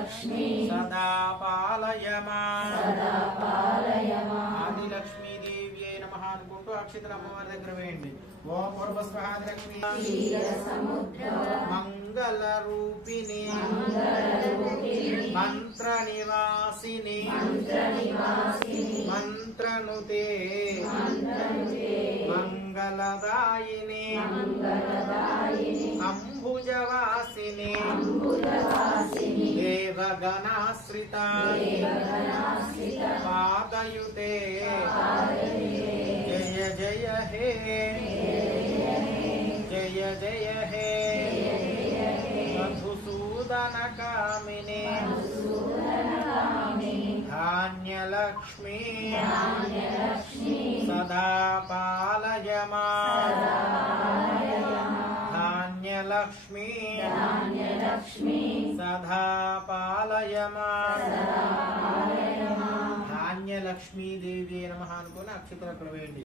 सदा पालय मां आदिलक्ष्मी देव्यै नमः అనుకుంటూ అక్షతలు అమ్మవారి దగ్గర వేయండి. ఓం పూర్వస్వహాదిలక్ష్మీ మంగళ రూపిణి మంత్ర నివాసిని మంత్రనుతే మంగళదాయిని అంబుజవాసిని దేవగణాశ్రిత పాదయుతే జయ జయ హే జయ జయ హే మధుసూదన కామిని ధాన్యలక్ష్మీ సదా పాలయ మాం ధాన్యలక్ష్మీ సదా పాలయ మాం ధాన్యలక్ష్మీ దేవి నమః అనుకుని అక్షతలు అక్కడ వేయండి.